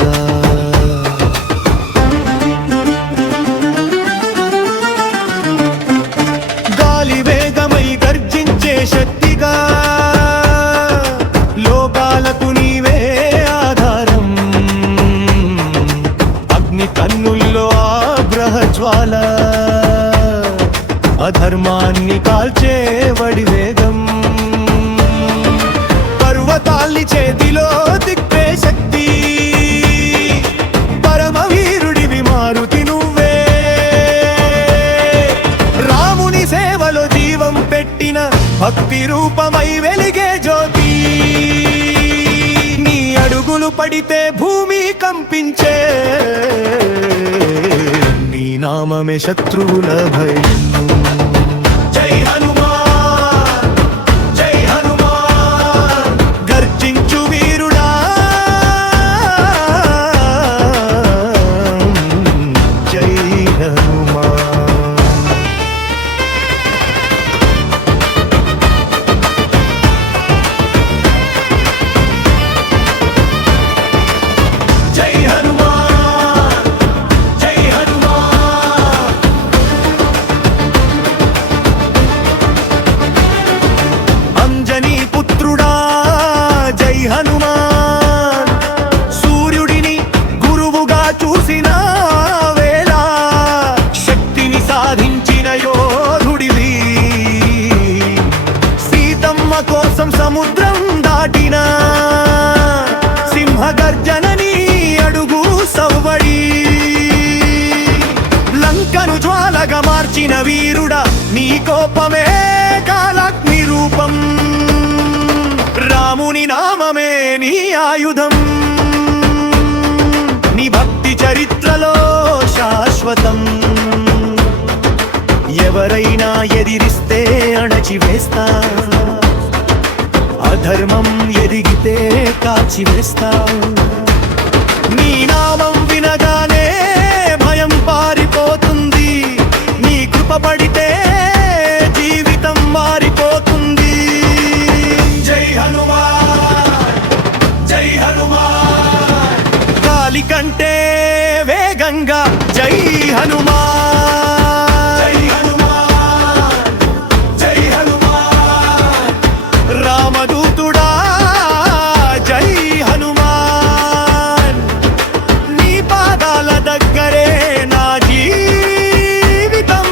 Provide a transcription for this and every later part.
కాగా. గాలి వేగమై గర్జించే శక్తిగా, లోకాలకు నీవే ఆధారం. అగ్ని కన్నుల్లో ఆగ్రహ జ్వాల, అధర్మాన్ని కాల్చే వడి వేగం. పర్వతాల్ని చేతిలో తిప్పే శక్తి, పరమవీరుడివి మారుతి నువ్వే. రాముని సేవలో జీవం పెట్టిన భక్తి రూపమై వెలిగే జ్యోతి. నీ అడుగులు పడితే భూమి కంపించే, నీ నామమే శత్రువుల భయం. జై హనుమాన్, జై హనుమాన్, గర్జించు వీరుడా. జై హనుమాన్. జై హనుమాన్, జై హనుమాన్. అంజనీ పుత్రుడా జై హనుమాన్, సూర్యుడిని గురువుగా చూసిన వేళ శక్తిని సాధించిన యోధుడివి. సీతమ్మ కోసం సముద్రం దాటిన సింహగర్జనని అడుగు సవ్వడి. లంకను జ్వాలగా మార్చిన వీరుడా, నీ కోపమే కాలాగ్ని రూపం. రాముని నామమే నీ ఆయుధం, నీ భక్తి చరిత్రలో శాశ్వతం. ఎవరైనా ఎదిరిస్తే అణచివేస్తా, అధర్మం ఎదిగితే కాల్చివేస్తా. నీ నామం వినగానే భయం పారిపోతుంది, నీ కృప పడితే జీవితం మారిపోతుంది. జై హనుమాన్, జై హనుమాన్, గాలి కంటే వేగంగా జై హనుమాన్. జై హనుమాన్, జై హనుమాన్, రామదూతుడా జై హనుమాన్. నీ పాదాల దగ్గరే నా జీవితం,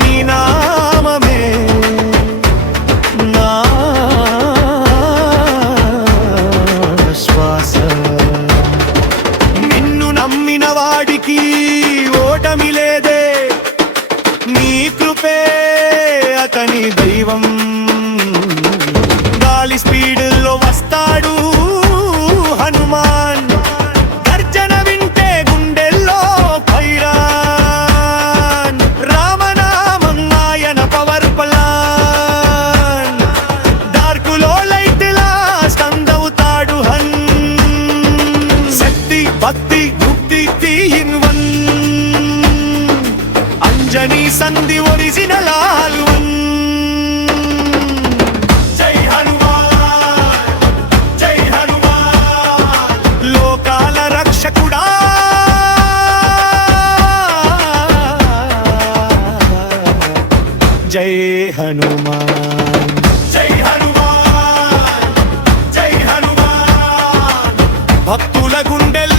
నీ నామమే నా శ్వాస. నిన్ను నమ్మిన వాడికి ఓటమి లేదే, నీ కృపే అతని దైవం. గాలి స్పీడుల్లో వస్తాడు హనుమాన్, గర్జన వింటే గుండెల్లో భైరాన్. రామనామం ఆయన పవర్ ప్లాన్, డార్కులో లైట్ లా స్టండ్ అవుతాడు హన్. శక్తి భక్తి ముక్తి 3-in-1, అంజనీ సంధి ఒరిజినల్ ఆల్-1. జై హనుమాన్, జై హనుమాన్, లోకాల రక్షకుడా. జై హనుమాన్, జై హనుమాన్, జై హనుమాన్, భక్తుల గుండెల్లో